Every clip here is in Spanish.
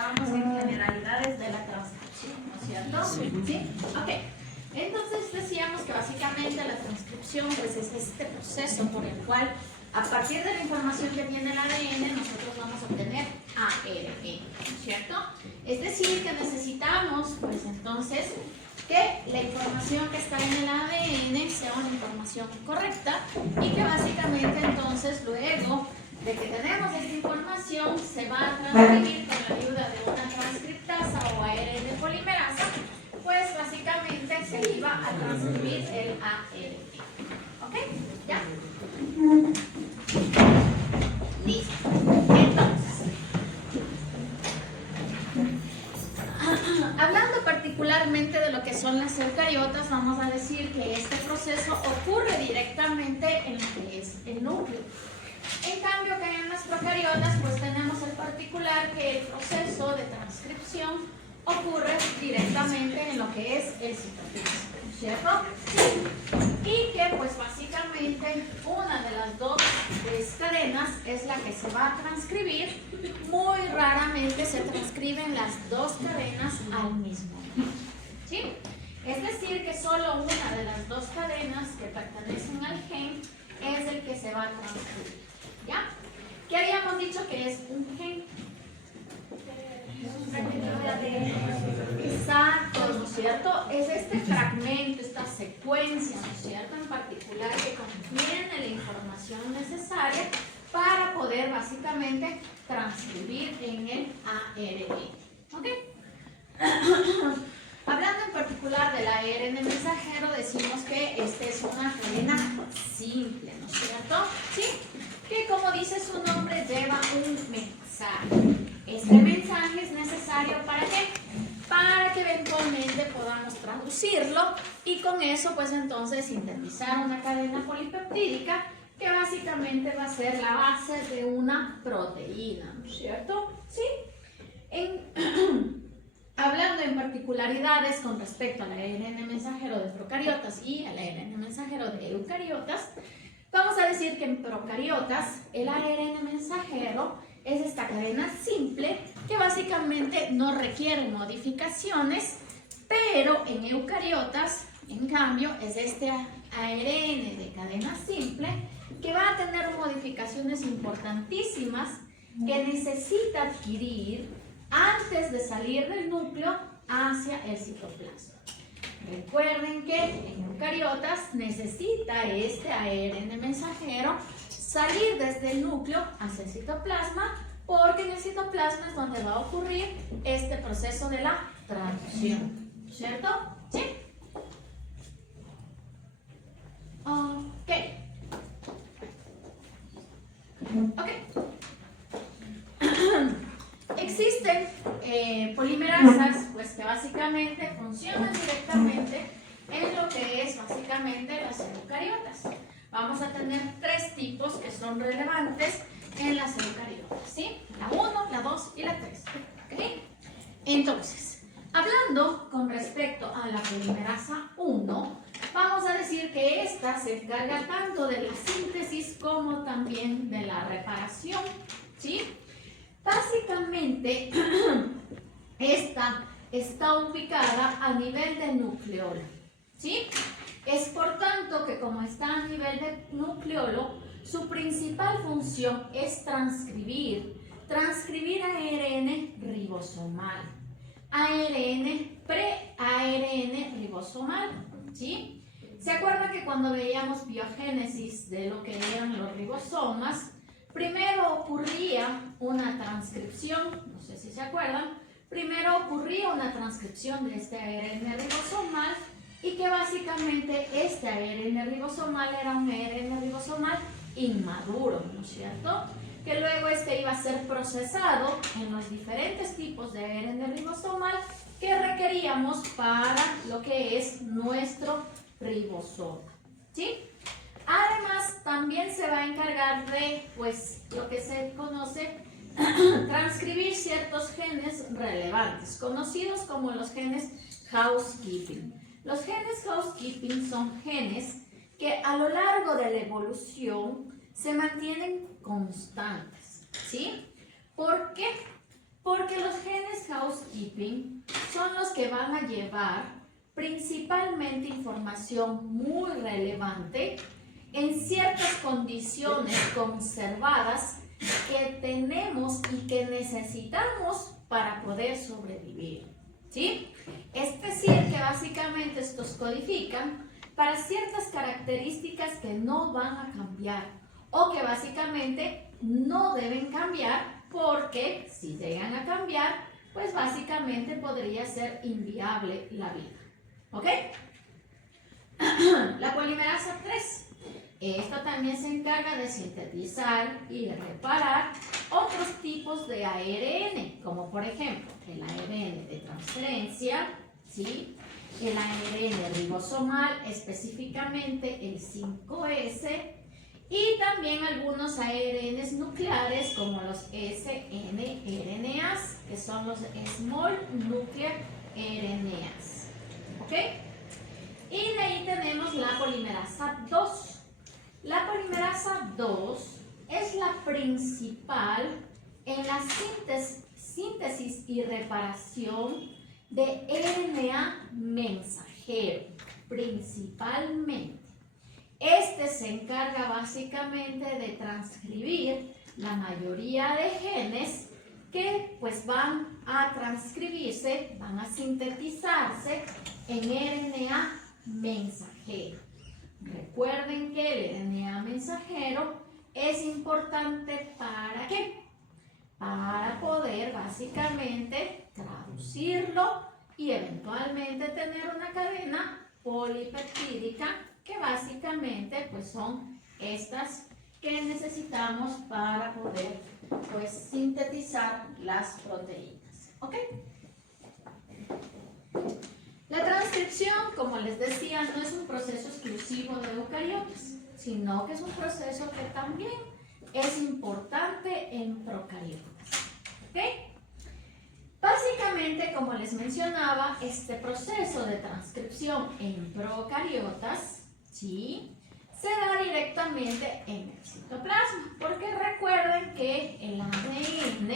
estábamos en generalidades de la transcripción, ¿no es cierto? ¿Sí? Ok. Entonces decíamos que básicamente la transcripción pues es este proceso por el cual a partir de la información que viene el ADN nosotros vamos a obtener ARN, ¿no es cierto? Es decir, que necesitamos pues entonces que la información que está en el ADN sea una información correcta y que básicamente entonces luego de que tenemos esta información se va a transcribir con la ayuda de una transcriptasa o ARN polimerasa, pues básicamente se iba a transcribir el ARN. ¿Ok? ¿Ya? Listo. Entonces, hablando particularmente de lo que son las eucariotas, vamos a decir que este proceso ocurre directamente en lo que es el núcleo. En cambio, que en las procariotas, pues tenemos el particular que el proceso de transcripción ocurre directamente en lo que es el citoplasma, ¿cierto? Y que pues básicamente una de las dos cadenas es la que se va a transcribir. Muy raramente se transcriben las dos cadenas al mismo tiempo, ¿sí? Es decir, que solo una de las dos cadenas que pertenecen al gen es el que se va a transcribir, ¿ya? ¿Qué habíamos dicho que es un gen? Exacto, ¿no es cierto? Es este fragmento, esta secuencia, ¿no es cierto? En particular que contiene la información necesaria para poder básicamente transcribir en el ARN. ¿Ok? Hablando en particular del ARN mensajero, decimos que esta es una cadena simple, ¿no es cierto? ¿Sí? Que como dice su nombre, lleva un mensaje. Este mensaje es necesario ¿para qué? Para que eventualmente podamos traducirlo y con eso pues entonces sintetizar una cadena polipeptídica que básicamente va a ser la base de una proteína, ¿no es cierto? ¿Sí? Hablando en particularidades con respecto al ARN mensajero de procariotas y al ARN mensajero de eucariotas, vamos a decir que en procariotas el ARN mensajero es esta cadena simple que básicamente no requiere modificaciones, pero en eucariotas, en cambio, es este ARN de cadena simple que va a tener modificaciones importantísimas que necesita adquirir antes de salir del núcleo hacia el citoplasma. Recuerden que en eucariotas necesita este ARN mensajero salir desde el núcleo hacia el citoplasma, porque en el citoplasma es donde va a ocurrir este proceso de la traducción, ¿cierto? ¿Sí? Ok. Existen polimerasas pues, que básicamente funcionan directamente en lo que es básicamente las eucariotas. Vamos a tener tres tipos que son relevantes en las eucariotas, ¿sí? La 1, la 2 y la 3. ¿Okay? Entonces, hablando con respecto a la polimerasa 1, vamos a decir que esta se encarga tanto de la síntesis como también de la reparación, ¿sí? Básicamente, esta está ubicada a nivel de nucleolo, ¿sí? Es por tanto que como está a nivel de nucleolo, su principal función es transcribir ARN ribosomal, pre-ARN ribosomal, ¿sí? ¿Se acuerdan que cuando veíamos biogénesis de lo que eran los ribosomas, primero ocurría una transcripción, no sé si se acuerdan, primero ocurría una transcripción de este ARN ribosomal y que básicamente este ARN ribosomal era un ARN ribosomal inmaduro, ¿no es cierto? Que luego este iba a ser procesado en los diferentes tipos de ARN ribosomal que requeríamos para lo que es nuestro ribosoma, ¿sí? Además, también se va a encargar de, pues, lo que se conoce, transcribir ciertos genes relevantes, conocidos como los genes housekeeping. Los genes housekeeping son genes que a lo largo de la evolución se mantienen constantes, ¿sí? ¿Por qué? Porque los genes housekeeping son los que van a llevar principalmente información muy relevante en ciertas condiciones conservadas que tenemos y que necesitamos para poder sobrevivir, ¿sí? Es decir, que básicamente estos codifican para ciertas características que no van a cambiar o que básicamente no deben cambiar porque si llegan a cambiar, pues básicamente podría ser inviable la vida, ¿ok? La polimerasa 3. Esto también se encarga de sintetizar y reparar otros tipos de ARN, como por ejemplo el ARN de transferencia, ¿sí? El ARN ribosomal, específicamente el 5S, y también algunos ARNs nucleares como los snRNAs, que son los Small Nuclear RNAs, ¿ok? Y de ahí tenemos la polimerasa 2. La polimerasa 2 es la principal en la síntesis y reparación de RNA mensajero, principalmente. Este se encarga básicamente de transcribir la mayoría de genes que pues van a transcribirse, van a sintetizarse en RNA mensajero. Recuerden que el RNA mensajero es importante ¿para qué? Para poder básicamente traducirlo y eventualmente tener una cadena polipeptídica que básicamente pues son estas que necesitamos para poder pues sintetizar las proteínas, ¿ok? La transcripción, como les decía, no es un proceso exclusivo de eucariotas, sino que es un proceso que también es importante en procariotas, ¿ok? Básicamente, como les mencionaba, este proceso de transcripción en procariotas, ¿sí?, se da directamente en el citoplasma, porque recuerden que el ADN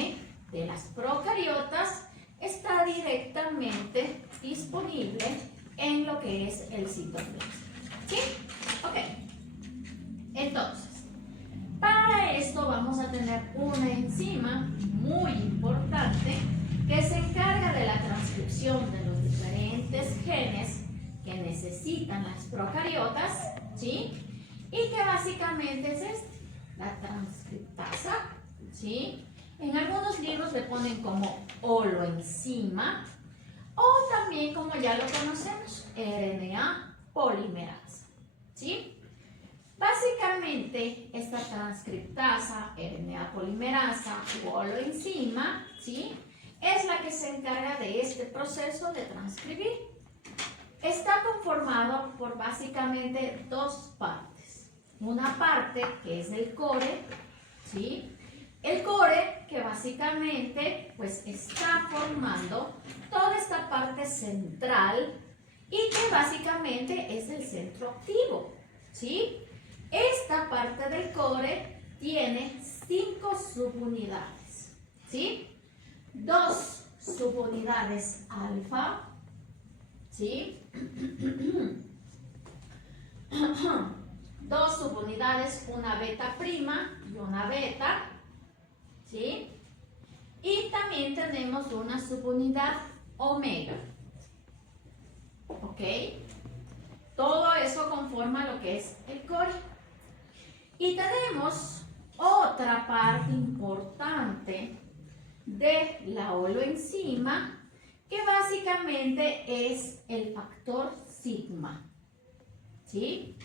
de las procariotas está directamente disponible en lo que es el citoplasma, ¿sí? Ok. Entonces, para esto vamos a tener una enzima muy importante que se encarga de la transcripción de los diferentes genes que necesitan las procariotas, ¿sí? Y que básicamente es la transcriptasa, ¿sí? En algunos libros le ponen como holoenzima o también, como ya lo conocemos, RNA polimerasa, ¿sí? Básicamente, esta transcriptasa, RNA polimerasa u holoenzima, ¿sí?, es la que se encarga de este proceso de transcribir. Está conformado por básicamente dos partes. Una parte que es el core, ¿sí? El core que básicamente pues está formando toda esta parte central y que básicamente es el centro activo, ¿sí? Esta parte del core tiene 5 subunidades, ¿sí? 2 subunidades alfa, ¿sí? 2 subunidades, una beta prima y una beta, ¿sí? Y también tenemos una subunidad omega, ¿ok? Todo eso conforma lo que es el core. Y tenemos otra parte importante de la holoenzima que básicamente es el factor sigma, ¿sí?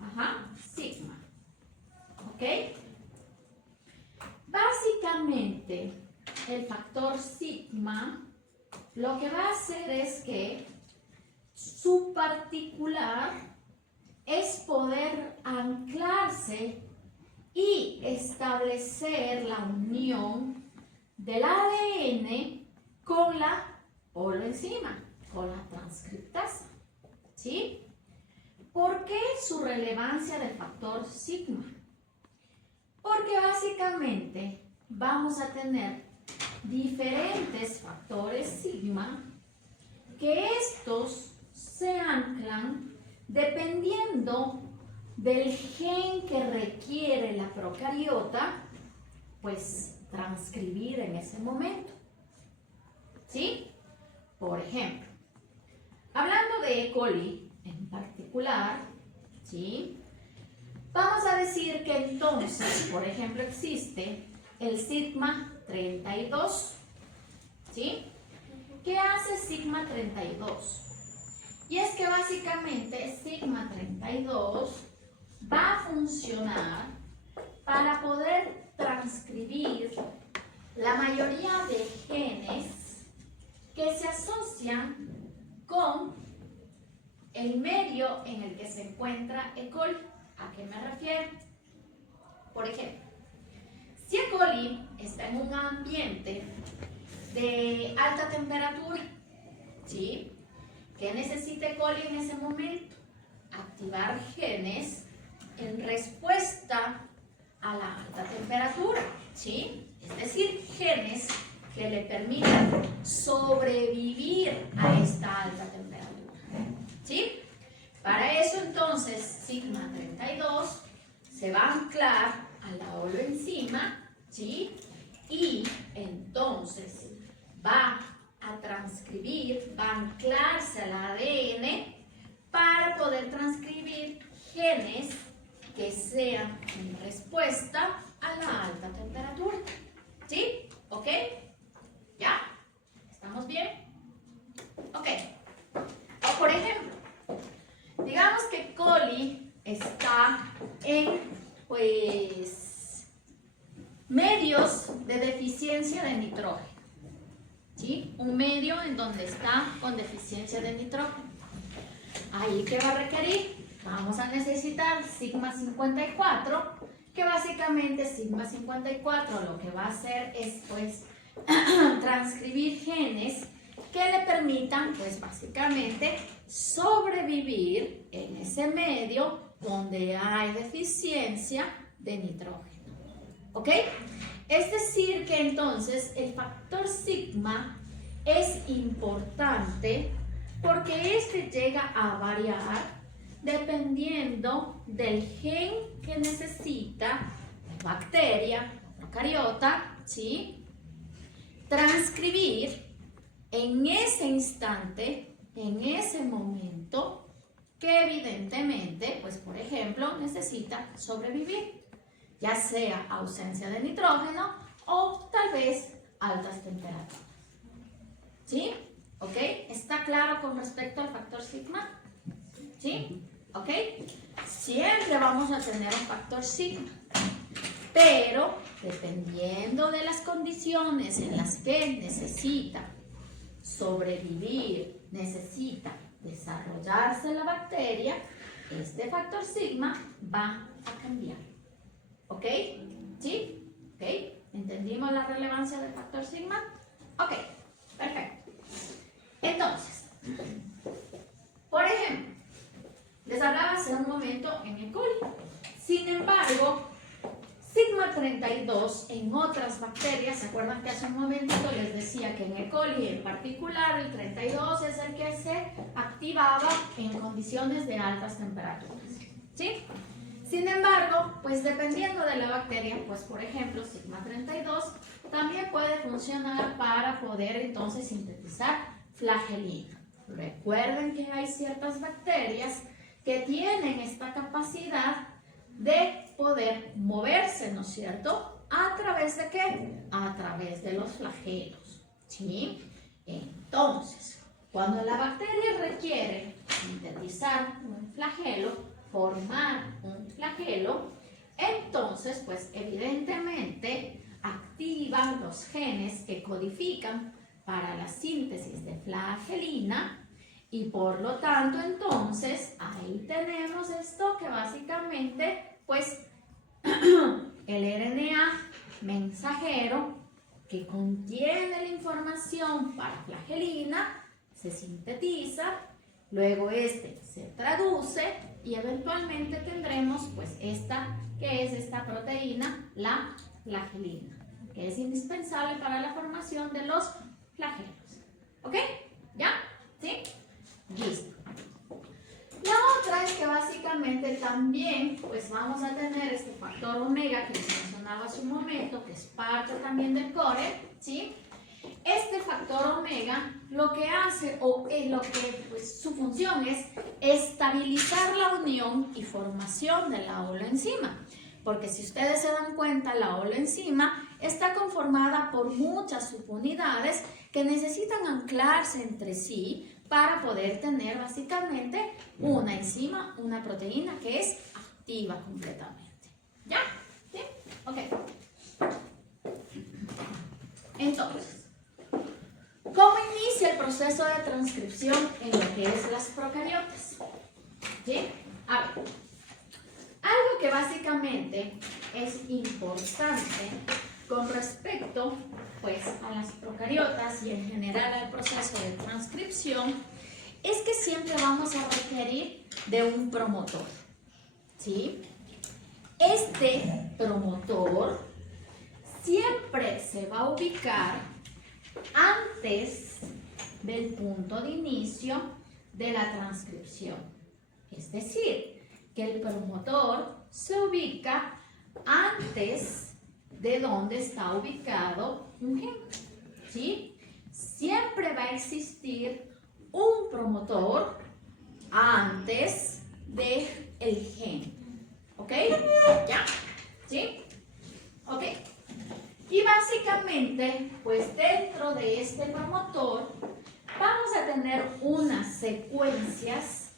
Ajá, sigma, ¿ok? Básicamente el factor sigma lo que va a hacer es que su particular es poder anclarse y establecer la unión del ADN con la holoenzima, con la transcriptasa, ¿sí? ¿Por qué su relevancia del factor sigma? Porque básicamente vamos a tener diferentes factores sigma, que estos se anclan dependiendo del gen que requiere la procariota, pues transcribir en ese momento. ¿Sí? Por ejemplo, hablando de E. coli en particular, ¿sí? Vamos a decir que entonces, por ejemplo, existe el sigma 32, ¿sí? ¿Qué hace sigma 32? Y es que básicamente sigma 32 va a funcionar para poder transcribir la mayoría de genes que se asocian con el medio en el que se encuentra E. coli. ¿A qué me refiero? Por ejemplo, si E. coli está en un ambiente de alta temperatura, ¿sí? ¿Qué necesita E. coli en ese momento? Activar genes en respuesta a la alta temperatura, ¿sí? Es decir, genes que le permitan sobrevivir a esta alta temperatura, ¿sí? Para eso entonces sigma 32 se va a anclar a la holoenzima, ¿sí? Y entonces va a transcribir, va a anclarse al ADN para poder transcribir genes que sean en respuesta a la alta temperatura. ¿Sí? ¿Ok? ¿Ya? ¿Estamos bien? Ok. O por ejemplo, digamos que coli está en, pues, medios de deficiencia de nitrógeno. ¿Sí? Un medio en donde está con deficiencia de nitrógeno. Ahí, ¿qué va a requerir? Vamos a necesitar sigma 54, que básicamente sigma 54 lo que va a hacer es, pues, transcribir genes que le permitan, pues, básicamente sobrevivir en ese medio donde hay deficiencia de nitrógeno. ¿Ok? Es decir que entonces el factor sigma es importante porque este llega a variar dependiendo del gen que necesita la bacteria, la procariota, ¿sí? Transcribir en ese instante, en ese momento, que evidentemente, pues por ejemplo, necesita sobrevivir, ya sea ausencia de nitrógeno o tal vez altas temperaturas. ¿Sí? ¿Ok? ¿Está claro con respecto al factor sigma? ¿Sí? ¿Ok? Siempre vamos a tener un factor sigma, pero dependiendo de las condiciones en las que necesita sobrevivir, necesita desarrollarse la bacteria, este factor sigma va a cambiar. ¿Ok? ¿Sí? ¿Ok? ¿Entendimos la relevancia del factor sigma? Ok, perfecto. Entonces, por ejemplo, les hablaba hace un momento en E. coli. Sin embargo, sigma 32 en otras bacterias, ¿se acuerdan que hace un momentito les decía que en E. coli en particular el 32 es el que se activaba en condiciones de altas temperaturas? ¿Sí? Sin embargo, pues dependiendo de la bacteria, pues por ejemplo, sigma 32 también puede funcionar para poder entonces sintetizar flagelina. Recuerden que hay ciertas bacterias que tienen esta capacidad de poder moverse, ¿no es cierto? ¿A través de qué? A través de los flagelos, ¿sí? Entonces, cuando la bacteria requiere sintetizar un flagelo, formar un flagelo, entonces, pues evidentemente activa los genes que codifican para la síntesis de flagelina. Y por lo tanto, entonces, ahí tenemos esto que básicamente, pues, el RNA mensajero que contiene la información para flagelina se sintetiza, luego este se traduce y eventualmente tendremos, pues, esta, que es esta proteína, la flagelina. que es indispensable para la formación de los flagelos. ¿Ok? ¿Ya? ¿Sí? Listo. La otra es que básicamente también pues vamos a tener este factor omega que les mencionaba hace un momento, que es parte también del core, ¿sí? Este factor omega lo que hace, o es lo que pues, su función es estabilizar la unión y formación de la holoenzima. Porque si ustedes se dan cuenta, la holoenzima está conformada por muchas subunidades que necesitan anclarse entre sí para poder tener básicamente una enzima, una proteína que es activa completamente. ¿Ya? ¿Sí? Ok. Entonces, ¿cómo inicia el proceso de transcripción en lo que es las procariotas? ¿Sí? A ver, algo que básicamente es importante con respecto pues, a las procariotas y en general al proceso de transcripción es que siempre vamos a requerir de un promotor. ¿Sí? Este promotor siempre se va a ubicar antes del punto de inicio de la transcripción. Es decir, que el promotor se ubica antes de donde está ubicado un gen. ¿Sí? Siempre va a existir un promotor antes del gen. ¿Ok? ¿Ya? ¿Sí? Ok. Y básicamente, pues dentro de este promotor vamos a tener unas secuencias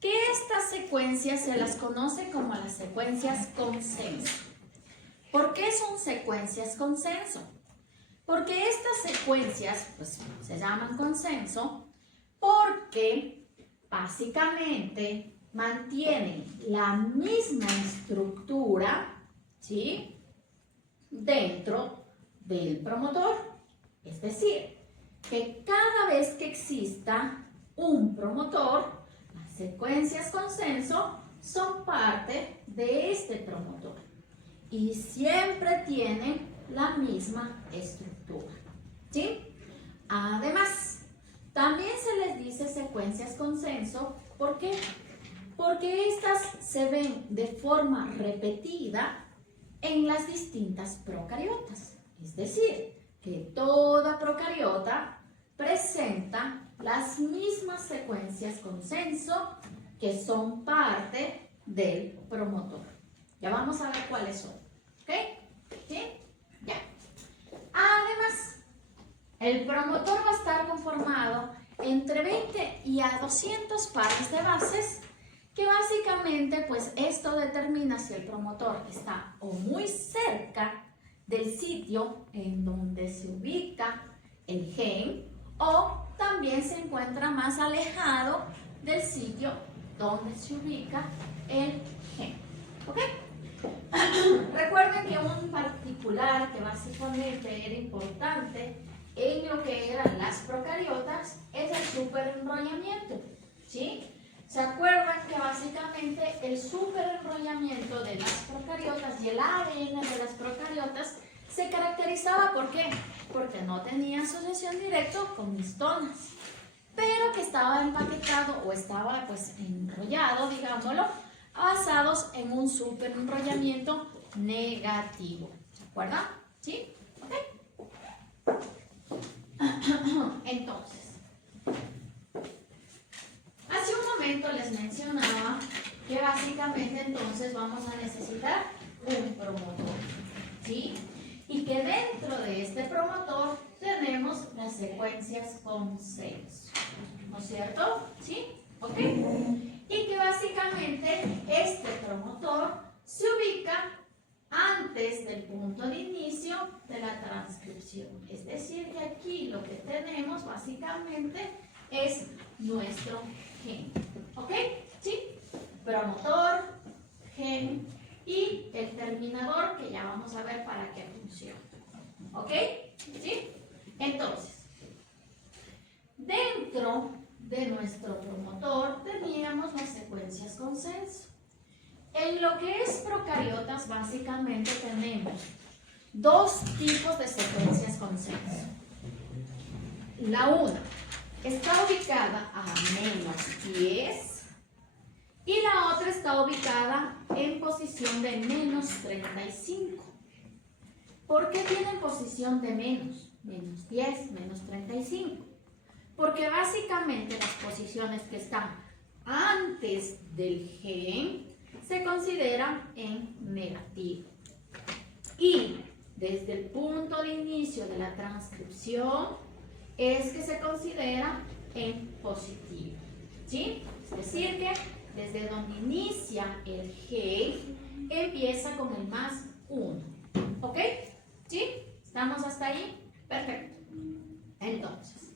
que estas secuencias se las conoce como las secuencias consenso. ¿Por qué son secuencias consenso? Porque estas secuencias pues, se llaman consenso porque básicamente mantienen la misma estructura, ¿sí?, dentro del promotor. Es decir, que cada vez que exista un promotor, las secuencias consenso son parte de este promotor y siempre tienen la misma estructura. ¿Sí? Además, también se les dice secuencias consenso. ¿Por qué? Porque estas se ven de forma repetida en las distintas procariotas. Es decir, que toda procariota presenta las mismas secuencias consenso que son parte del promotor. Ya vamos a ver cuáles son. ¿Ok? ¿Sí? Ya. Además, el promotor va a estar conformado entre 20 y a 200 pares de bases, que básicamente pues esto determina si el promotor está o muy cerca del sitio en donde se ubica el gen o también se encuentra más alejado del sitio donde se ubica el gen. ¿Ok? Recuerden que un particular que básicamente era importante en lo que eran las procariotas es el superenrollamiento. ¿Sí? ¿Se acuerdan que básicamente el superenrollamiento de las procariotas y el ADN de las procariotas se caracterizaba ¿por qué? Porque no tenía asociación directa con histonas, pero que estaba empaquetado o estaba pues enrollado, digámoslo, basados en un superenrollamiento negativo. ¿Se acuerdan? ¿Sí? ¿Ok? Entonces, hace un momento les mencionaba que básicamente entonces vamos a necesitar un promotor, ¿sí? Y que dentro de este promotor tenemos las secuencias consenso, ¿no es cierto? ¿Sí? ¿Ok? Y que básicamente este promotor se ubica antes del punto de inicio de la transcripción. Es decir, que aquí lo que tenemos básicamente es nuestro gen. ¿Ok? ¿Sí? Promotor, gen y el terminador que ya vamos a ver para qué funciona. ¿Ok? ¿Sí? Entonces, dentro de nuestro promotor teníamos las secuencias consenso. En lo que es procariotas básicamente tenemos dos tipos de secuencias consenso. La una está ubicada a -10 y la otra está ubicada en posición de -35. ¿Por qué tienen posición de menos? -10, -35. Porque básicamente las posiciones que están antes del gen se consideran en negativo. Y desde el punto de inicio de la transcripción es que se considera en positivo. ¿Sí? Es decir que desde donde inicia el gen empieza con el +1. ¿Ok? ¿Sí? ¿Estamos hasta ahí? Perfecto. Entonces,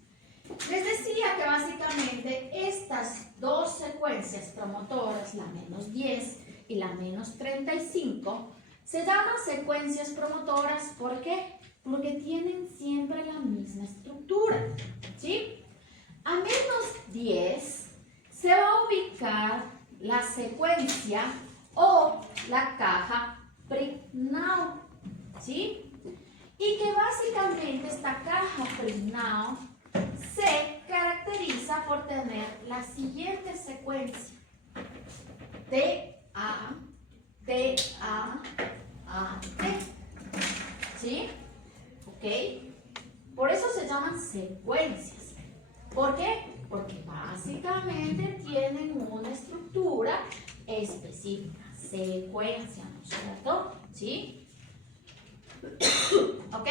les decía que básicamente estas dos secuencias promotoras, la -10 y la -35, se llaman secuencias promotoras. ¿Por qué? Porque tienen siempre la misma estructura. ¿Sí? A -10 se va a ubicar la secuencia o la caja PRINAO. ¿Sí? Y que básicamente esta caja PRINAO se caracteriza por tener la siguiente secuencia: TA, TA, AT. ¿Sí? ¿Ok? Por eso se llaman secuencias. ¿Por qué? Porque básicamente tienen una estructura específica. Secuencia, ¿no es cierto? ¿Sí? ¿Ok?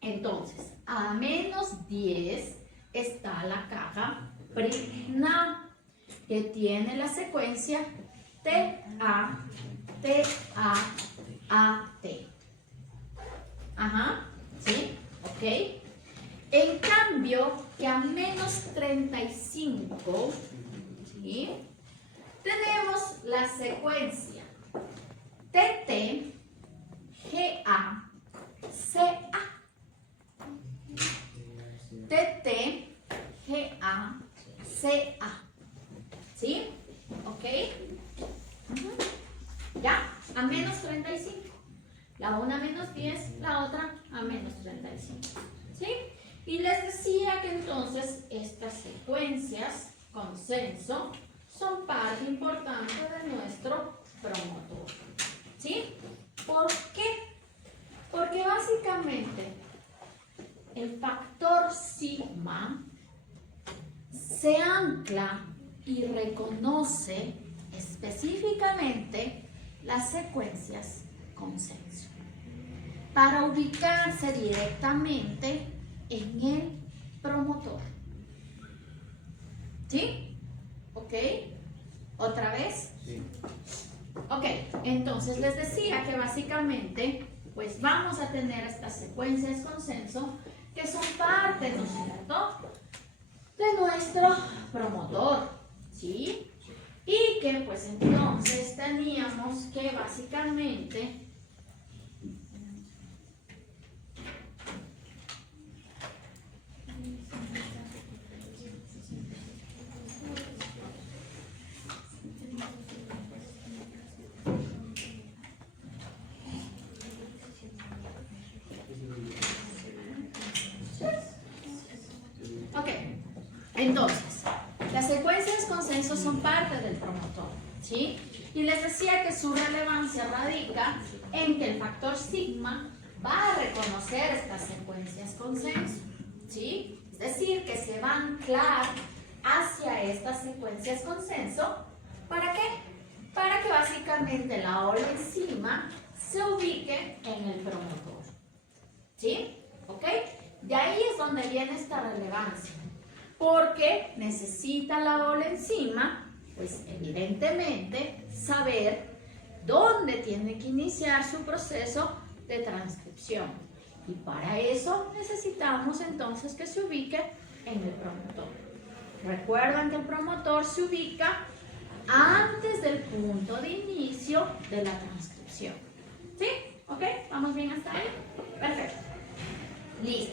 Entonces, a -10 está la caja PRINAO, que tiene la secuencia TA, TA, AT. Ajá, ¿sí? ¿Ok? En cambio, que a -35, ¿sí?, tenemos la secuencia TT, GA, CA. TT, GA, CA. ¿Sí? ¿Ok? ¿Ya? A -35. La una a -10, la otra a -35. ¿Sí? Y les decía que entonces estas secuencias consenso son parte importante de nuestro promotor. ¿Sí? ¿Por qué? Porque básicamente el factor sigma se ancla y reconoce específicamente las secuencias consenso para ubicarse directamente en el promotor. ¿Sí? ¿Ok? ¿Otra vez? Sí. Ok, entonces les decía que básicamente pues vamos a tener estas secuencias consenso que son parte, ¿no es cierto?, de nuestro promotor, ¿sí? Y que pues entonces teníamos que básicamente entonces, las secuencias consenso son parte del promotor, ¿sí? Y les decía que su relevancia radica en que el factor sigma va a reconocer estas secuencias consenso, ¿sí? Es decir, que se va a anclar hacia estas secuencias consenso. ¿Para qué? Para que básicamente la ola enzima se ubique en el promotor, ¿sí? ¿Ok? De ahí es donde viene esta relevancia. Porque necesita la ola enzima, pues evidentemente, saber dónde tiene que iniciar su proceso de transcripción. Y para eso necesitamos entonces que se ubique en el promotor. Recuerdan que el promotor se ubica antes del punto de inicio de la transcripción. ¿Sí? ¿Ok? ¿Vamos bien hasta ahí? Perfecto. Listo.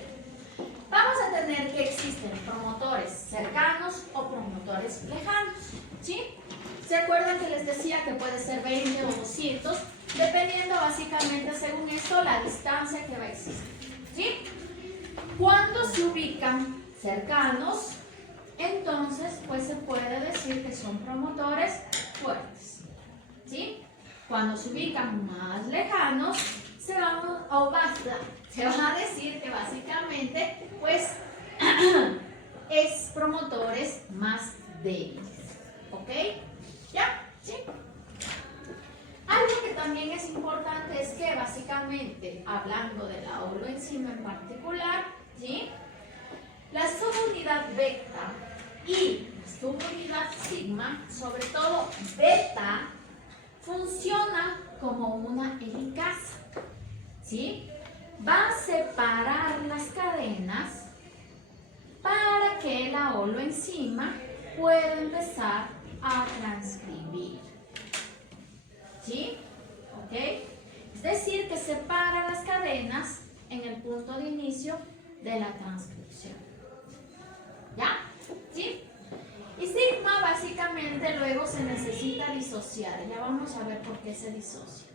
Vamos a tener que existen promotores cercanos o promotores lejanos, ¿sí? ¿Se acuerdan que les decía que puede ser 20 o 200? dependiendo básicamente según esto la distancia que va a existir, ¿sí? Cuando se ubican cercanos, entonces pues se puede decir que son promotores fuertes, ¿sí? Cuando se ubican más lejanos, se va a decir que básicamente pues es promotores más débiles, ¿ok? ¿Ya? ¿Sí? Algo que también es importante es que básicamente, hablando de la holoenzima en particular, ¿sí? La subunidad beta y la subunidad sigma, sobre todo beta, funciona como una helicasa, ¿sí? Va a separar las cadenas para que la holoenzima pueda empezar a transcribir, ¿sí? ¿Ok? Es decir, que separa las cadenas en el punto de inicio de la transcripción. ¿Ya? ¿Sí? Y sigma básicamente luego se necesita disociar. Ya vamos a ver por qué se disocia.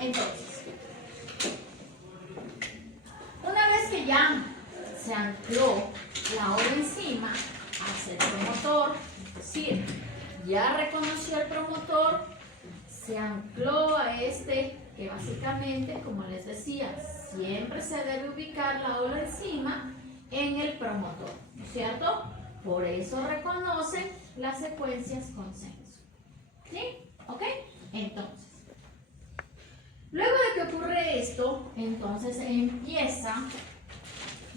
Entonces, una vez que ya se ancló la holoenzima hacia el promotor, es decir, ya reconoció el promotor, se ancló a este, que básicamente, como les decía, siempre se debe ubicar la holoenzima en el promotor, ¿no es cierto? Por eso reconocen las secuencias consenso. ¿Sí? ¿Ok? Entonces, luego de que ocurre esto, entonces empieza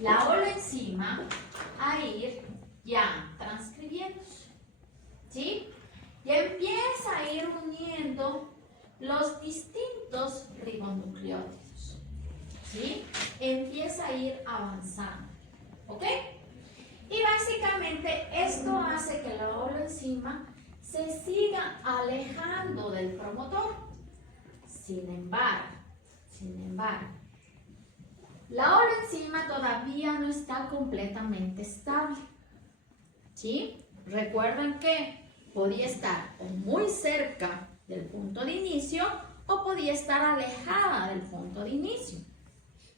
la holoenzima a ir ya transcribiéndose, ¿sí? Ya empieza a ir uniendo los distintos ribonucleótidos, ¿sí? Empieza a ir avanzando, ¿ok? Y básicamente esto hace que la holoenzima se siga alejando del promotor. Sin embargo, la holoenzima todavía no está completamente estable, ¿sí? Recuerden que podía estar o muy cerca del punto de inicio o podía estar alejada del punto de inicio,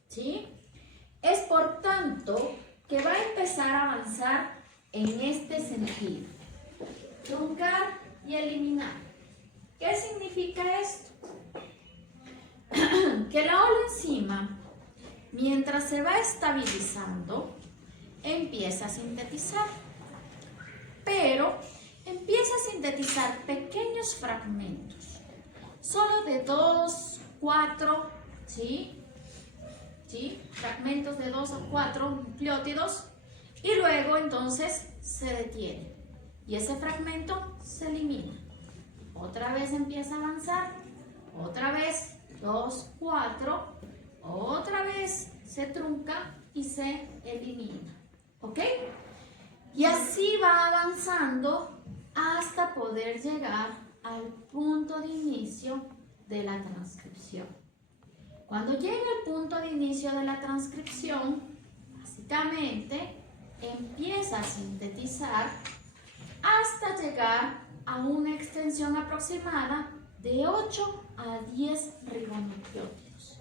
¿sí? Es por tanto que va a empezar a avanzar en este sentido: truncar y eliminar. ¿Qué significa esto? Que la holoenzima, mientras se va estabilizando, empieza a sintetizar, pero empieza a sintetizar pequeños fragmentos, solo de 2, 4, ¿sí? Fragmentos de 2 a 4 nucleótidos, y luego entonces se detiene y ese fragmento se elimina. Otra vez empieza a avanzar, otra vez 2, 4, otra vez se trunca y se elimina, ¿ok? Y así va avanzando hasta poder llegar al punto de inicio de la transcripción. Cuando llega al punto de inicio de la transcripción, básicamente empieza a sintetizar hasta llegar a una extensión aproximada de 8 a 10 ribonucleótidos.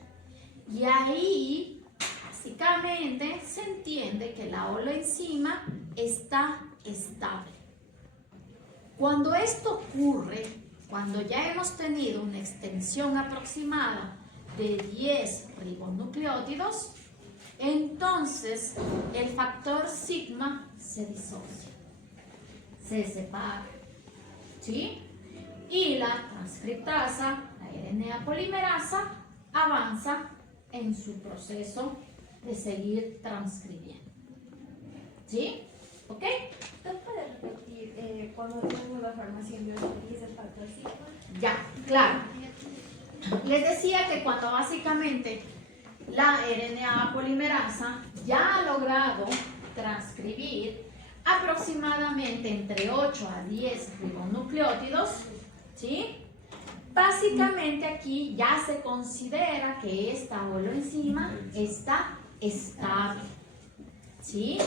Y ahí, básicamente, se entiende que la holoenzima está estable. Cuando esto ocurre, cuando ya hemos tenido una extensión aproximada de 10 ribonucleótidos, entonces el factor sigma se disocia, se separa, ¿sí? Y la transcriptasa, la RNA polimerasa, avanza en su proceso de seguir transcribiendo, ¿sí? ¿Ok? ¿Usted puede repetir cuando tengo la farmacia en utiliza el factor sigma? Ya, claro. Les decía que cuando básicamente la RNA polimerasa ya ha logrado transcribir aproximadamente entre 8 a 10 ribonucleótidos, ¿sí? Básicamente aquí ya se considera que esta holoenzima está estable, ¿sí?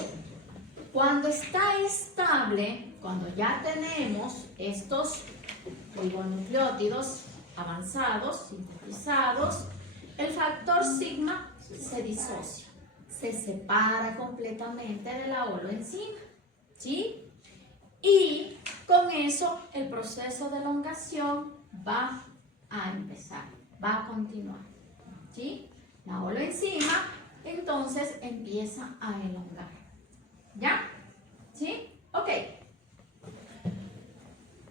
Cuando está estable, cuando ya tenemos estos ribonucleótidos avanzados, sintetizados, el factor sigma se disocia, se separa completamente de la holoenzima, ¿sí? Y con eso el proceso de elongación va a empezar, va a continuar, ¿sí? La holoenzima entonces empieza a elongar, ¿ya? ¿Sí? Ok.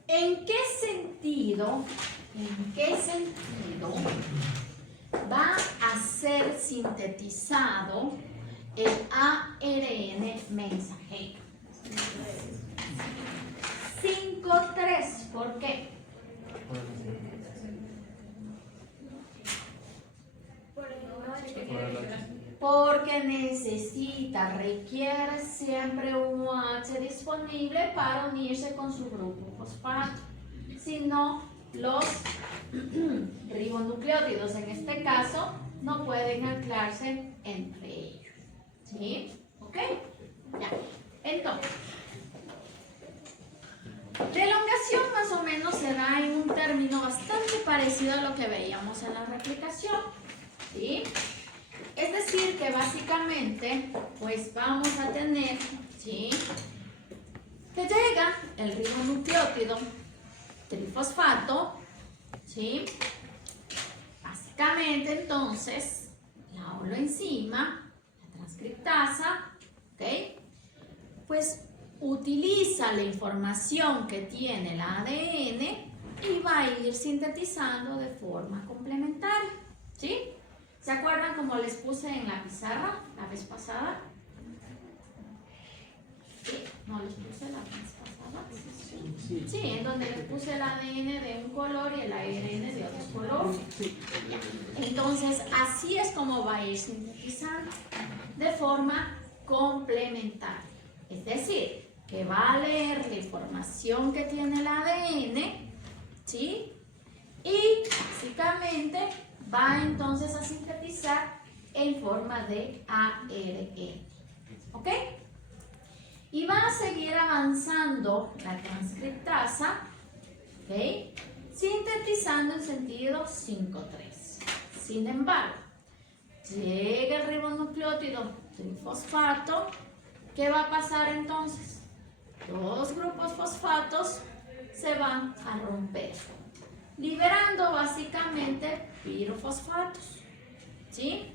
¿En qué sentido va a ser sintetizado el ARN mensajero? 5-3, ¿por qué? Porque requiere siempre un OH disponible para unirse con su grupo fosfato. Si no, los ribonucleótidos en este caso no pueden anclarse entre ellos. ¿Sí? ¿Ok? Ya. Entonces, la elongación más o menos se da en un término bastante parecido a lo que veíamos en la replicación. ¿Sí? Es decir, que básicamente, pues vamos a tener, ¿sí?, que llega el ribonucleótido trifosfato, ¿sí? Básicamente, entonces, la holoenzima, la transcriptasa, ¿ok?, pues utiliza la información que tiene el ADN y va a ir sintetizando de forma complementaria, ¿sí? ¿Se acuerdan cómo les puse en la pizarra la vez pasada? ¿Sí? ¿No les puse la vez pasada? Sí, en donde les puse el ADN de un color y el ARN de otro color. Entonces, así es como va a ir sintetizando de forma complementaria. Es decir, que va a leer la información que tiene el ADN, ¿sí? Y básicamente va entonces a sintetizar en forma de ARN. ¿Ok? Y va a seguir avanzando la transcriptasa, ¿ok?, sintetizando en sentido 5-3. Sin embargo, llega el ribonucleótido trifosfato. ¿Qué va a pasar entonces? Dos grupos fosfatos se van a romper, liberando básicamente pirofosfatos, ¿sí?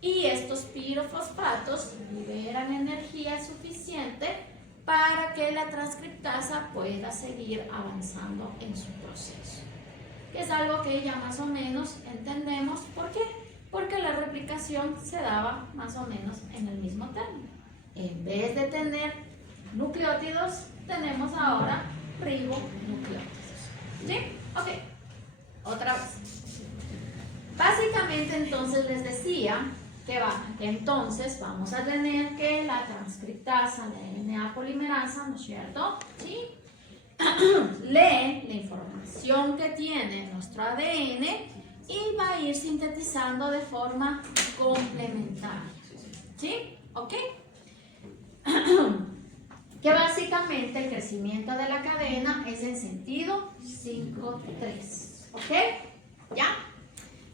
Y estos pirofosfatos liberan energía suficiente para que la transcriptasa pueda seguir avanzando en su proceso, que es algo que ya más o menos entendemos. ¿Por qué? Porque la replicación se daba más o menos en el mismo término. En vez de tener nucleótidos, tenemos ahora ribonucleótidos, ¿sí? Ok, otra vez. Básicamente, entonces les decía que entonces vamos a tener que la transcriptasa, la RNA polimerasa, ¿no es cierto? ¿Sí? Lee la información que tiene nuestro ADN y va a ir sintetizando de forma complementaria, ¿sí? ¿Ok? Que básicamente el crecimiento de la cadena es en sentido 5-3, ¿ok? ¿Ya?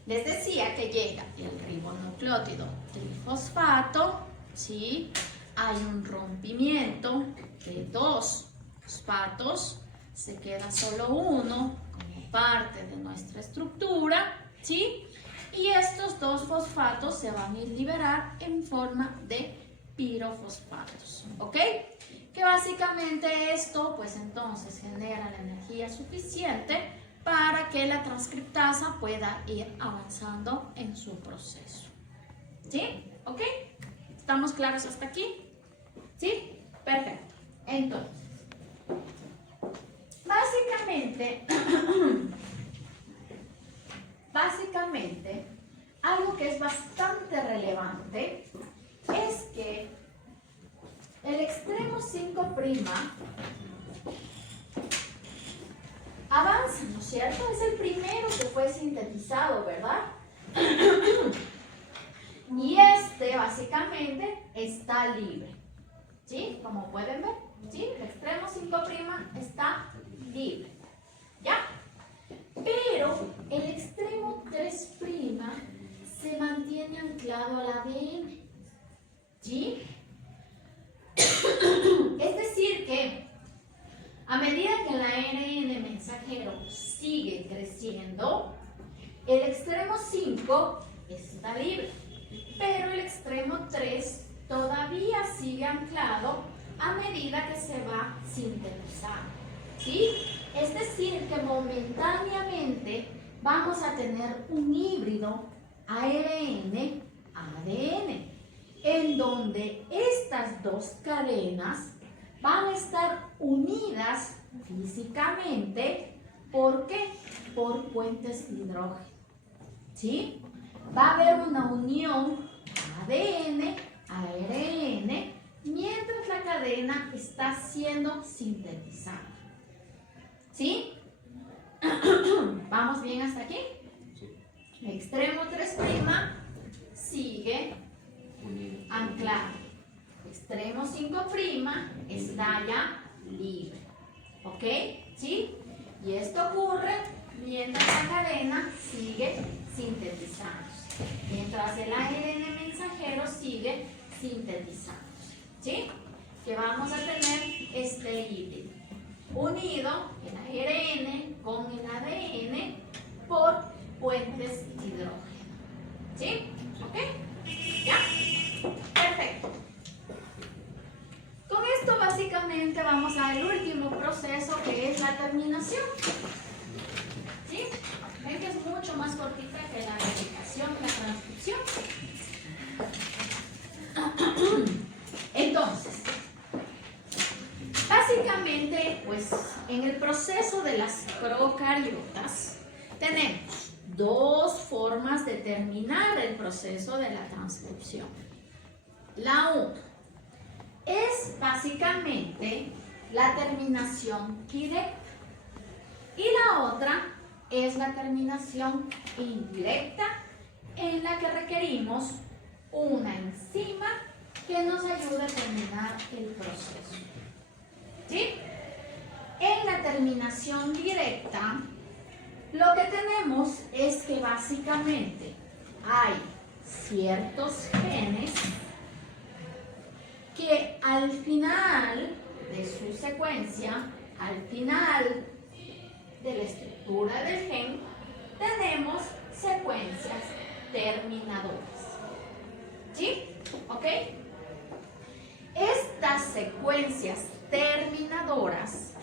Les decía que llega el ribonucleótido trifosfato, ¿sí? Hay un rompimiento de dos fosfatos, se queda solo uno como parte de nuestra estructura, ¿sí? Y estos dos fosfatos se van a liberar en forma de pirofosfatos, ¿ok? Que básicamente esto, pues entonces genera la energía suficiente para que la transcriptasa pueda ir avanzando en su proceso. ¿Sí? ¿Ok? ¿Estamos claros hasta aquí? ¿Sí? Perfecto. Entonces, básicamente, algo que es bastante relevante es que el extremo 5' avanza, ¿no es cierto? Es el primero que fue sintetizado, ¿verdad? Y este básicamente está libre, ¿sí? Como pueden ver, ¿sí? El extremo 5' está libre. ¿Ya? Pero el extremo 3' se mantiene anclado al ADN. ¿Sí? Es decir que a medida que el ARN mensajero sigue creciendo, el extremo 5 está libre, pero el extremo 3 todavía sigue anclado a medida que se va sintetizando. ¿Sí? Es decir que momentáneamente vamos a tener un híbrido ARN-ADN, en donde estas dos cadenas van a estar unidas físicamente. ¿Por qué? Por puentes de hidrógeno. ¿Sí? Va a haber una unión ADN-ARN mientras la cadena está siendo sintetizada. ¿Sí? ¿Vamos bien hasta aquí? Sí. Extremo 3' sigue anclado. Extremo 5' está ya libre. ¿Ok? ¿Sí? Y esto ocurre mientras la cadena sigue sintetizándose. Mientras el ARN mensajero sigue sintetizándose. ¿Sí? Que vamos a tener este híbrido. Unido el ARN con el ADN por puentes de hidrógeno. ¿Sí? ¿Ok? ¿Ya? Perfecto. Con esto básicamente vamos al último proceso, que es la terminación. ¿Sí? Ven que es mucho más cortita que la replicación y la transcripción. Entonces, básicamente, pues en el proceso de las procariotas tenemos dos formas de terminar el proceso de la transcripción. La una es básicamente la terminación directa y la otra es la terminación indirecta, en la que requerimos una enzima que nos ayude a terminar el proceso. ¿Sí? En la terminación directa, lo que tenemos es que básicamente hay ciertos genes que al final de su secuencia, al final de la estructura del gen, tenemos secuencias terminadoras. ¿Sí? ¿Ok? Estas secuencias terminadoras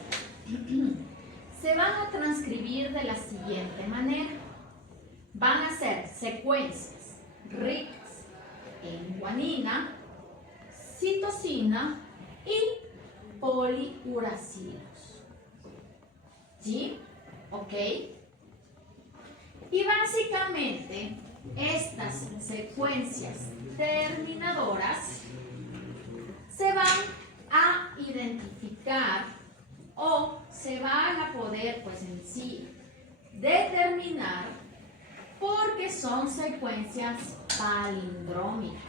se van a transcribir de la siguiente manera. Van a ser secuencias ricas en guanina, citosina y poliuracilos. ¿Sí? ¿Ok? Y básicamente estas secuencias terminadoras se van a identificar o se van a poder, pues en sí, determinar porque son secuencias palindrómicas.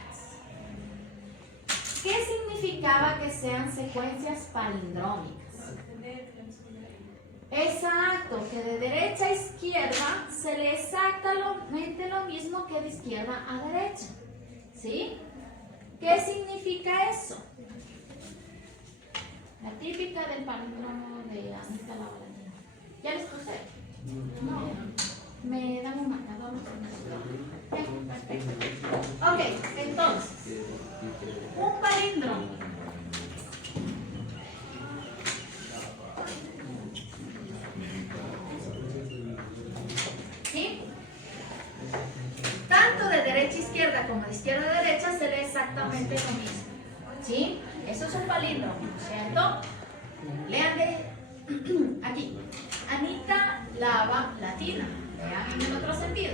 ¿Qué significaba que sean secuencias palindrómicas? Exacto, que de derecha a izquierda se le exactamente lo mismo que de izquierda a derecha. ¿Sí? ¿Qué significa eso? La típica del palíndromo de Anita la Valentina. ¿Ya les puse? No. ¿Me dan un marcador? Perfecto. Ok, entonces, un palíndromo. ¿Sí? Tanto de derecha a izquierda como de izquierda a derecha se lee exactamente lo mismo. ¿Sí? Eso es un palíndromo, ¿cierto? Lean de aquí. Anita lava latina. Lean en el otro sentido.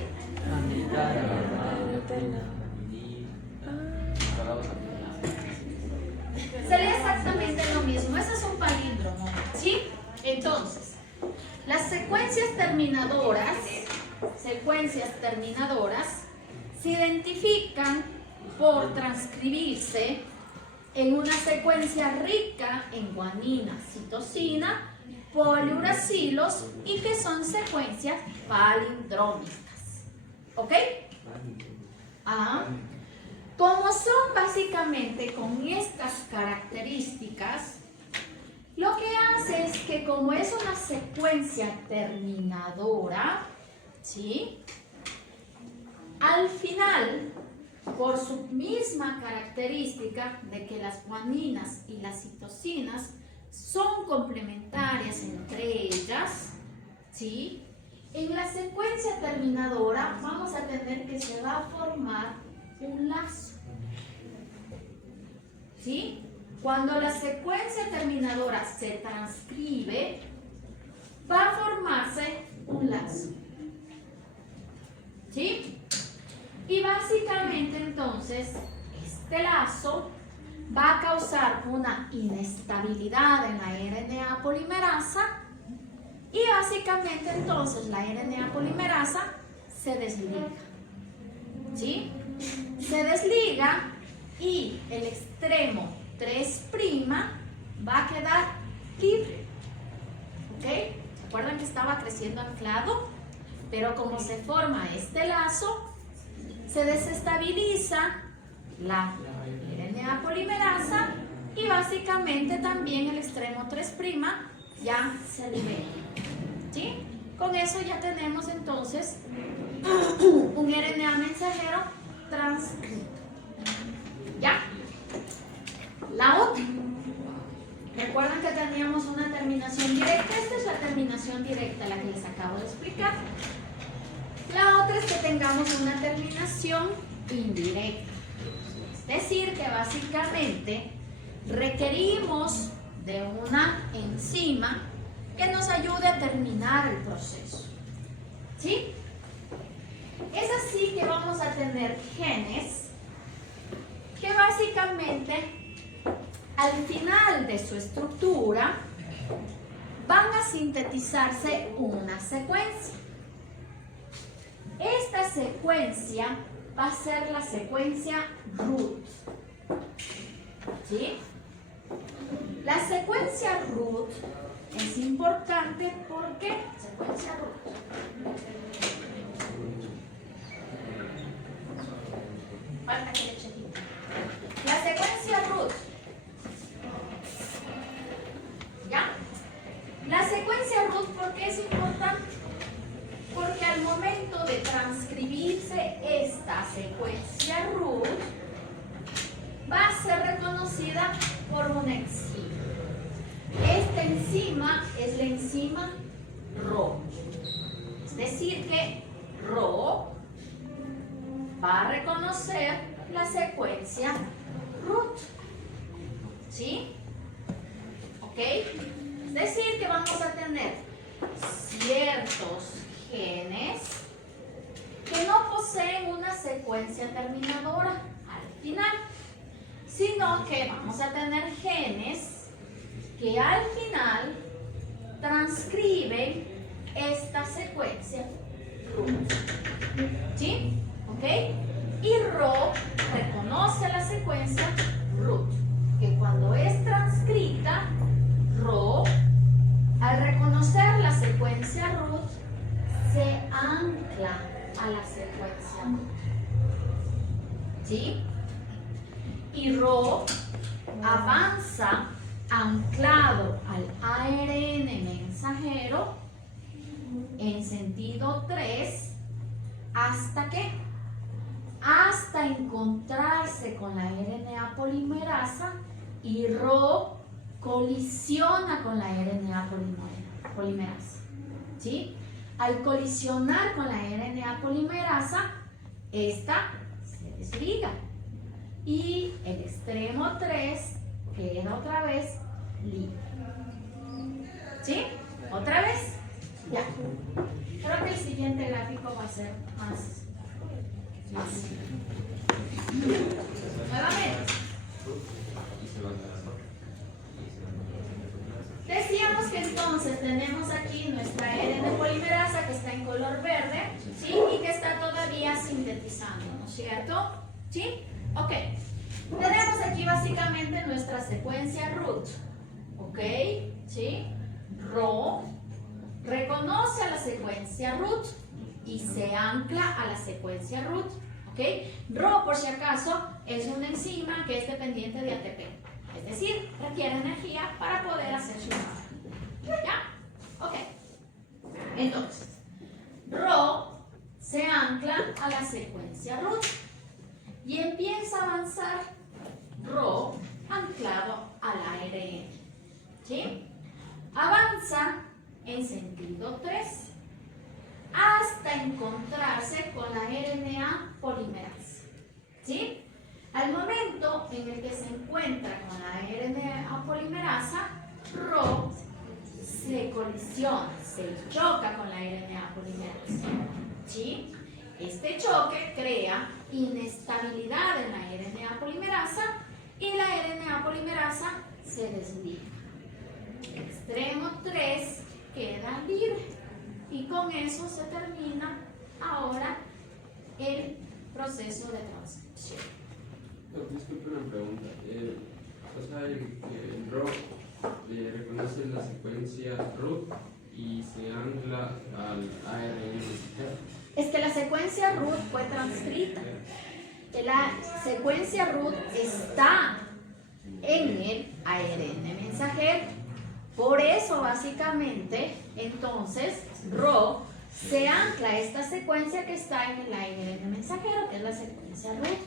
Se lee exactamente lo mismo. Ese es un palíndromo. ¿Sí? Entonces, las secuencias terminadoras se identifican por transcribirse en una secuencia rica en guanina, citosina poliuracilos y que son secuencias palindrómicas. ¿Ok? Como son básicamente con estas características, lo que hace es que como es una secuencia terminadora, ¿sí? Al final, por su misma característica de que las guaninas y las citosinas son complementarias entre ellas, ¿sí? En la secuencia terminadora vamos a tener que se va a formar un lazo, ¿sí? Cuando la secuencia terminadora se transcribe, va a formarse un lazo, ¿sí? Y básicamente entonces este lazo va a causar una inestabilidad en la RNA polimerasa y básicamente entonces la RNA polimerasa se desliga, ¿sí? Se desliga y el extremo 3' va a quedar libre, ¿ok? ¿Se acuerdan que estaba creciendo anclado? Pero como se forma este lazo, se desestabiliza la RNA polimerasa y básicamente también el extremo 3' ya se libera, ¿sí? Con eso ya tenemos entonces un RNA mensajero transcrito. ¿Ya? La otra. Recuerdan que teníamos una terminación directa. Esta es la terminación directa, la que les acabo de explicar. La otra es que tengamos una terminación indirecta. Es decir, que básicamente requerimos de una enzima que nos ayude a terminar el proceso, ¿sí? Es así que vamos a tener genes que básicamente al final de su estructura van a sintetizarse una secuencia. Esta secuencia va a ser la secuencia root, ¿sí? La secuencia root es importante porque secuencia root. Falta que le chequee. La secuencia root. ¿Ya? La secuencia root, ¿por qué es importante? Porque al momento de transcribirse esta secuencia root, va a ser reconocida por una enzima. Esta enzima es la enzima Rho. Es decir que Rho va a reconocer la secuencia root, ¿sí? ¿Ok? Es decir que vamos a tener ciertos genes que no poseen una secuencia terminadora al final, sino que vamos a tener genes que al final transcriben esta secuencia root, ¿sí? ¿Ok? Y Rho reconoce la secuencia root, que cuando es transcrita, Rho, al reconocer la secuencia root, se ancla a la secuencia root, ¿sí? Y Rho avanza anclado al ARN mensajero en sentido 3 hasta que hasta encontrarse con la RNA polimerasa y Rho colisiona con la RNA polimerasa, ¿sí? Al colisionar con la RNA polimerasa, esta se desliga y el extremo 3 queda otra vez libre, ¿sí? ¿Otra vez? Ya. Creo que el siguiente gráfico va a ser más. Nuevamente. Decíamos que entonces tenemos aquí nuestra ARN polimerasa que está en color verde, ¿sí? Y que está todavía sintetizando, ¿no es cierto? ¿Sí? Ok. Tenemos aquí básicamente nuestra secuencia root, ¿ok? ¿Sí? Rho reconoce a la secuencia root y se ancla a la secuencia root. ¿Ok? Rho, por si acaso, es una enzima que es dependiente de ATP. Es decir, requiere energía para poder hacer su trabajo. ¿Ya? Ok. Entonces, Rho se ancla a la secuencia root y empieza a avanzar Rho anclado al ARN. ¿Sí? Avanza en sentido 3 hasta encontrarse con la RNA polimerasa. ¿Sí? Al momento en el que se encuentra con la RNA polimerasa, Rho se colisiona, se choca con la RNA polimerasa. ¿Sí? Este choque crea inestabilidad en la RNA polimerasa y la RNA polimerasa se desliga. Extremo 3 queda libre y con eso se termina ahora el proceso de transcripción. Disculpe una pregunta. O sea, el RHO reconoce la secuencia root y se ancla al ARN mensajero. Es que la secuencia root fue transcrita. La secuencia root está en el ARN mensajero. Por eso, básicamente, entonces, Rho se ancla a esta secuencia que está en el ARN mensajero, que es la secuencia root.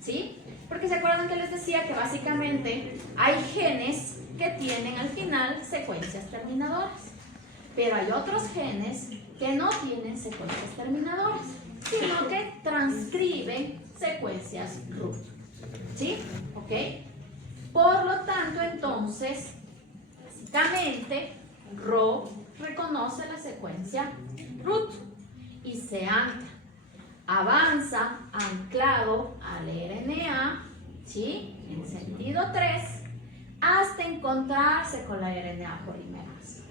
¿Sí? Porque se acuerdan que les decía que básicamente hay genes que tienen al final secuencias terminadoras. Pero hay otros genes que no tienen secuencias terminadoras, sino que transcriben secuencias root. ¿Sí? ¿Ok? Por lo tanto, entonces, básicamente, Rho reconoce la secuencia root y se ancla. Avanza anclado al RNA, ¿sí? En sentido 3, hasta encontrarse con la RNA polimerasa.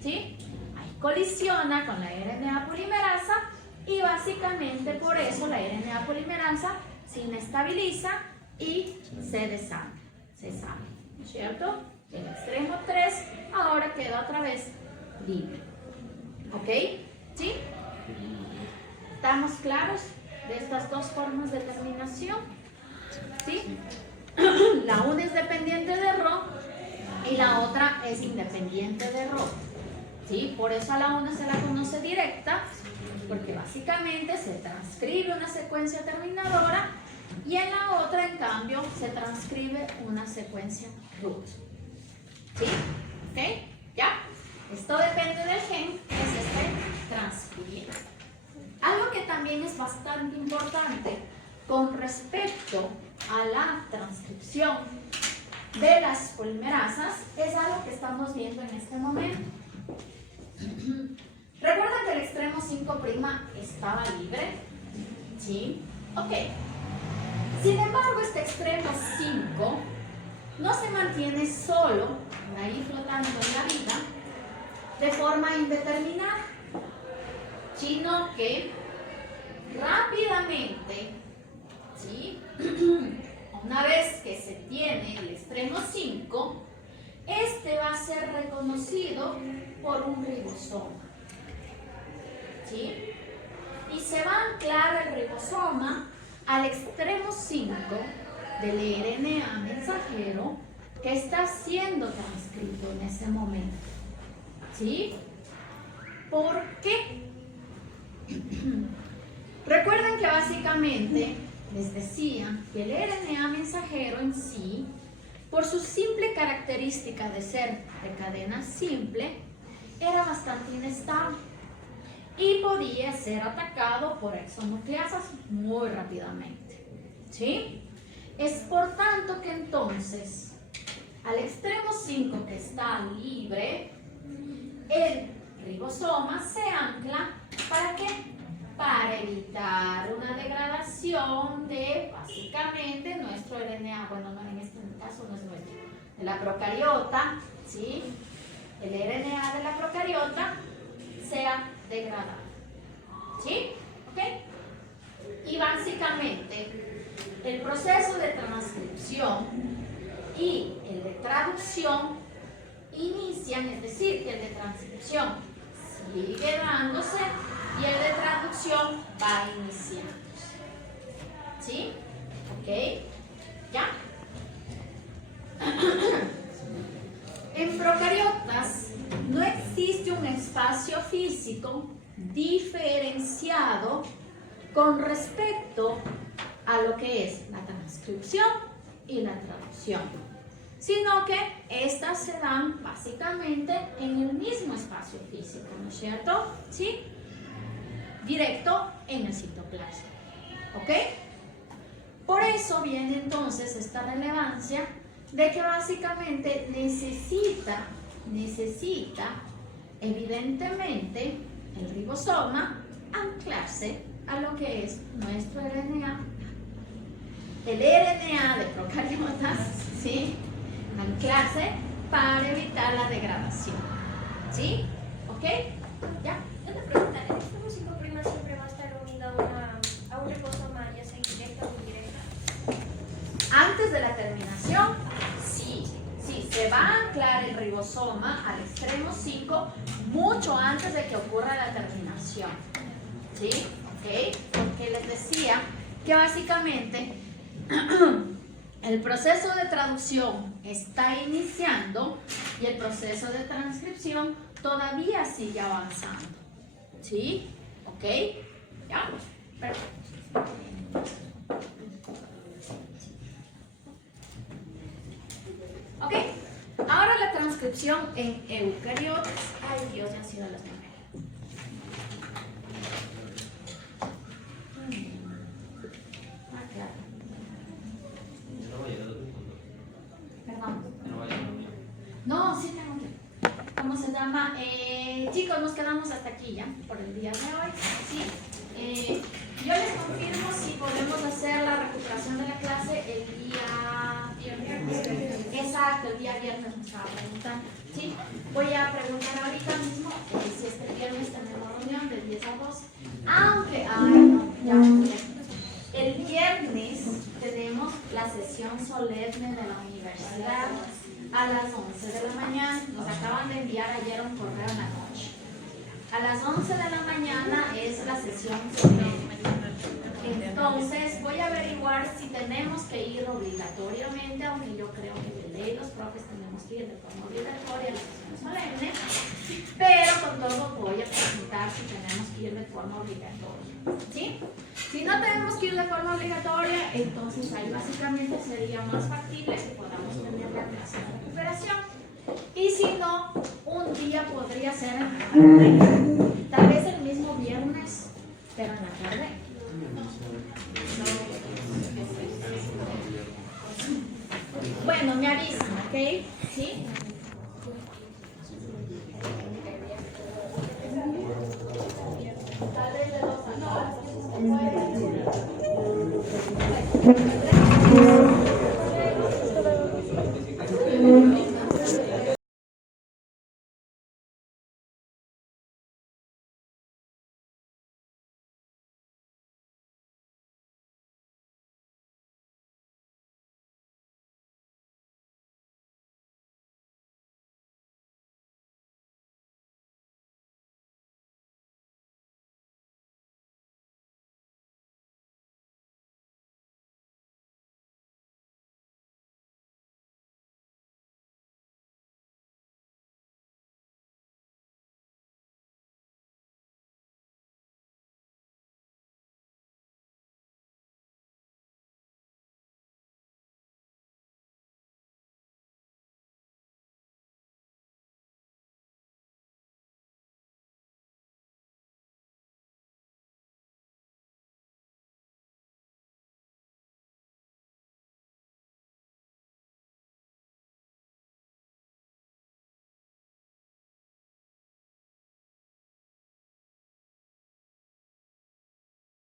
¿Sí? Ahí colisiona con la RNA polimerasa y básicamente por eso la RNA polimerasa se inestabiliza y se desancla, se sale, ¿no es cierto? El extremo 3 ahora queda otra vez libre. ¿Ok? ¿Sí? ¿Estamos claros de estas dos formas de terminación? ¿Sí? La una es dependiente de Rho y la otra es independiente de Rho. ¿Sí? Por eso a la una se la conoce directa, porque básicamente se transcribe una secuencia terminadora y en la otra, en cambio, se transcribe una secuencia root. ¿Sí? ¿Ok? ¿Ya? Esto depende del gen que se esté transcribiendo. Algo que también es bastante importante con respecto a la transcripción de las polimerasas es algo que estamos viendo en este momento. ¿Recuerdan que el extremo 5' estaba libre? ¿Sí? Ok. Sin embargo, este extremo 5 no se mantiene solo, por ahí flotando en la vida, de forma indeterminada, sino que rápidamente, ¿sí? Una vez que se tiene el extremo 5, este va a ser reconocido por un ribosoma. ¿Sí? Y se va a anclar el ribosoma al extremo 5 del RNA mensajero que está siendo transcrito en ese momento. ¿Sí? ¿Por qué? Recuerden que básicamente les decía que el RNA mensajero en sí, por su simple característica de ser de cadena simple, era bastante inestable y podía ser atacado por exonucleasas muy rápidamente. ¿Sí? Es por tanto que entonces, al extremo 5 que está libre, el ribosoma se ancla, ¿para qué? Para evitar una degradación de, básicamente, nuestro RNA, bueno, no en este caso no es nuestro, de la procariota, ¿sí? El RNA de la procariota sea degradado, ¿sí? ¿Ok? Y básicamente, el proceso de transcripción y el de traducción inician, es decir, que el de transcripción sigue dándose y el de traducción va iniciándose. ¿Sí? ¿Ok? ¿Ya? En procariotas no existe un espacio físico diferenciado con respecto a lo que es la transcripción y la traducción, sino que estas se dan básicamente en el mismo espacio físico, ¿no es cierto? ¿Sí? Directo en el citoplasma. ¿Ok? Por eso viene entonces esta relevancia de que básicamente necesita evidentemente el ribosoma anclarse a lo que es nuestro RNA. El RNA de procariotas, ¿sí? Anclarse para evitar la degradación. ¿Sí? ¿Ok? ¿Ya? Una pregunta, ¿el extremo 5' siempre va a estar unido a un ribosoma, ya sea indirecta o indirecta? Antes de la terminación, sí, se va a anclar el ribosoma al extremo 5 mucho antes de que ocurra la terminación. ¿Sí? ¿Ok? Porque les decía que básicamente el proceso de traducción está iniciando y el proceso de transcripción todavía sigue avanzando. ¿Sí? ¿Ok? ¿Ya? Perfecto. Ok, ahora la transcripción en eucariotas. Ay Dios, ya han sido las 9. Ah, claro. Perdón. No, sí tengo que. ¿Cómo se llama? Chicos, nos quedamos hasta aquí ya por el día de hoy. Sí. Yo les confirmo si podemos hacer la recuperación de la clase el día viernes. Exacto, el día viernes me estaba preguntando. ¿Sí? Voy a preguntar ahorita mismo si este viernes tenemos reunión de 10 a 12. Aunque, el viernes tenemos la sesión solemne de la universidad a las 11 de la mañana. Nos acaban de enviar ayer un correo en la noche. A las 11 de la mañana es la sesión solemne. Entonces voy a averiguar si tenemos que ir obligatoriamente, aunque yo creo que de ley los profes tenemos que ir de forma obligatoria a la sesión solemne, pero con todo voy a preguntar si tenemos que ir de forma obligatoria. ¿Sí? Si no tenemos que ir de forma obligatoria, entonces ahí básicamente sería más factible que podamos tener la clase de recuperación. Y si no, un día podría ser en la tarde, tal vez el mismo viernes, pero en la tarde. Bueno, me avisan, ¿ok? ¿Sí?